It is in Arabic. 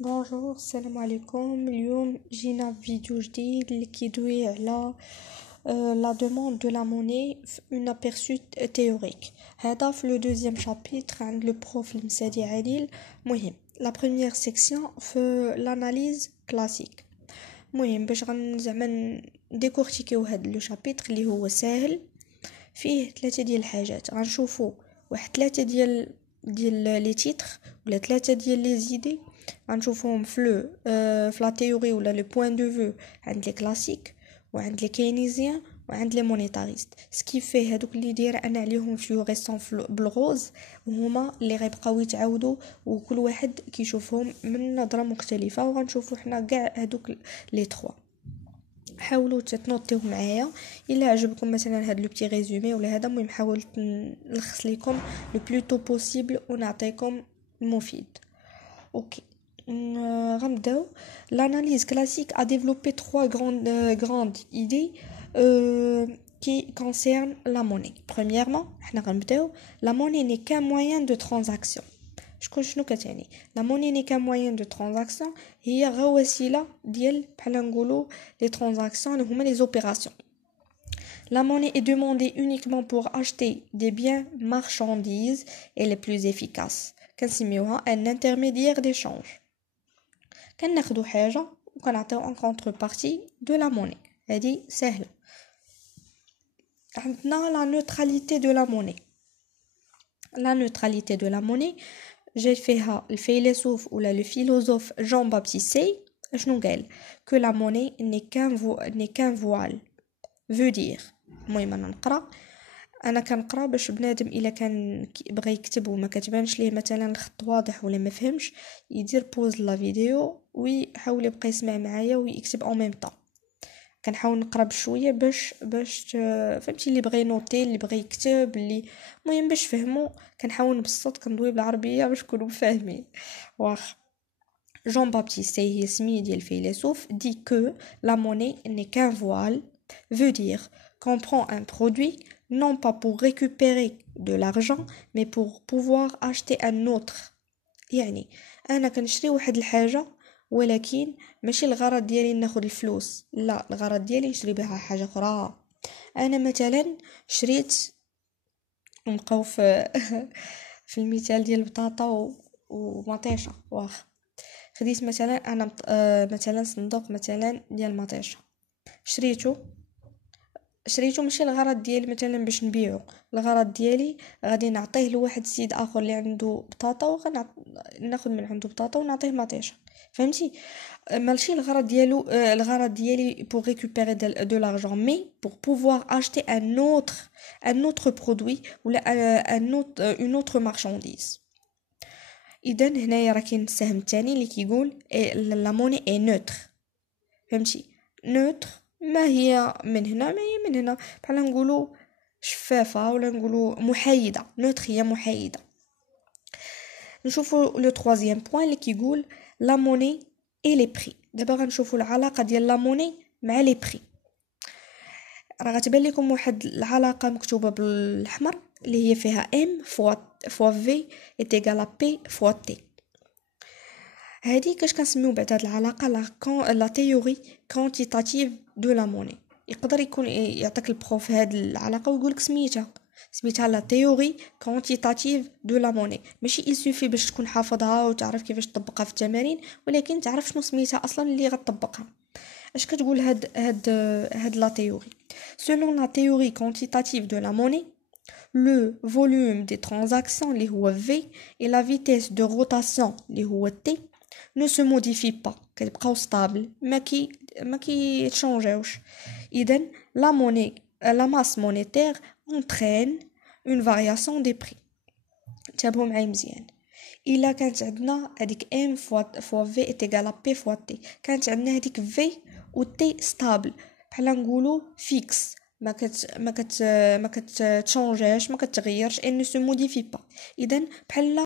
بونجور، السلام عليكم. اليوم جينا فيديو جديد اللي كيدوي على لا دوموند دو لا موني في اون ابيرسو تhéorique. هذا في لو دوزيام شابيتر عند لو بروف المسادي عادل. مهم لا بروميير سيكسيون في لاناليز كلاسيك. مهم باش زعما ديكورتيكيو هاد لو شابيتر اللي هو ساهل، فيه ثلاثه ديال الحاجات. غنشوفوا واحد ثلاثه ديال لي تيتر ولا ثلاثه ديال لي زيدي، غنشوفوهم في لا تيوري ولا لو بوين دو فيو عند لي كلاسيك وعند لي كينيزيان وعند لي مونيتاريست. سكي فيه هادوك اللي داير انا عليهم فلوريسون بالغوز، وهما اللي غيبقاو يتعاودوا وكل واحد كيشوفهم من نظره مختلفه. وغنشوفوا حنا كاع هادوك لي 3. حاولوا تنوطيو معايا الا عجبكم مثلا هاد لو بتي ريزومي ولا هذا. المهم حاولت نلخص لكم لو بلوتو بوسيبل ونعطيكم المفيد. اوكي، غنبداو. L'analyse classique a développé trois grandes idées qui concernent la monnaie. Premièrement, حنا غنبداو la monnaie n'est qu'un moyen de transaction. شنو كتعني la monnaie n'est qu'un moyen de transaction؟ هي غير وسيله ديال بحال نقولوا لي ترانزاكسيون اللي هما لي زوبيراسيون. La monnaie est demandée uniquement pour acheter des biens marchandises et les plus efficaces. كنسميوها un intermédiaire d'échange. كناخدو حاجه وكنعطيو ان كونتربارتي دو لا موني. هذه سهله. عندنا لا نوتراليتي دو لا موني. لا نوتراليتي دو لا موني جاي فيها الفيلسوف ولا لو فيلوزوف جون بابتيسي. شنو قال؟ que la monnaie n'est qu'un voile veut dire. المهم انا نقرا. انا كنقرا باش بنادم الا كان بغى يكتب وما كتبانش ليه مثلا الخط واضح ولا ما فهمش، يدير بوز لا فيديو ويحاول يبقى يسمع معايا ويكتب اون ميم طون. كنحاول نقرا بشويه باش فهمتي اللي بغى ينوتي اللي بغى يكتب اللي المهم باش فهموا. كنحاول نبسط كندوي بالعربيه باش تكونوا فاهمين. واخ جون بابتيست هي سمي ديال الفيلسوف dit que la monnaie n'est qu'un voile veut dire qu'on prend un produit non pas pour récupérer de l'argent mais pour pouvoir acheter un autre. يعني انا كنشري واحد الحاجه ولكن ماشي الغرض ديالي ناخد الفلوس، لا، الغرض ديالي نشري بها حاجه اخرى. انا مثلا شريت، نبقاو في في المثال ديال البطاطا ومطيشه. واخ خديت مثلا انا مثلا صندوق مثلا ديال مطيشه، شريتو ماشي الغرض ديالي مثلا باش نبيعو، الغرض ديالي غادي نعطيه لواحد السيد اخر اللي عنده بطاطا ناخذ من عنده بطاطا ونعطيه مطيشه. فهمتي؟ ماشي الغرض ديالو الغرض ديالي pour récupérer de l'argent mais pour pouvoir acheter un autre produit ولا une autre marchandise. اذا هنايا راه كاين السهم الثاني اللي كيقول لا موني اي نوتر. فهمتي؟ نوتر ما هي من هنا ما هي من هنا، بحال نقولوا شفافه ولا نقولوا محايده. نوتر هي محايده. نشوفوا لو troisième بوين اللي كيقول لا موني اي لي بري. دابا غنشوفوا العلاقه ديال لا موني مع لي بري. راه غتبان لكم واحد العلاقه مكتوبه بالاحمر اللي هي فيها ام فوا في est égal à p fois t. هذه كاش كنسميو بعد هاد العلاقه لا تيوري كونتيتاتيف دو لا موني. يقدر يكون يعطيك البروف هاد العلاقه ويقولك سميتها لا تيوري كونتيتاتيف دو لا موني. ماشي يسوفي باش تكون حافظها وتعرف كيفاش تطبقها في التمارين، ولكن تعرف شنو سميتها اصلا اللي غتطبقها. اش كتقول هاد لا تيوري؟ selon la théorie quantitative de la monnaie, le volume des transactions اللي هو V et la vitesse de rotation اللي هو T ne se modifie pas. كتبقاو stable ما كيتشونجاوش. اذا la masse monétaire entraîne une variation des prix. تابعوا معايا مزيان. الا كانت عندنا هذيك m فوا v est égal à p fois t، كانت عندنا هذيك v و t stable بحال نقولوا فيكس، ما كتشونجاش ما كتغيرش، ان سو موديفي با. اذا بحال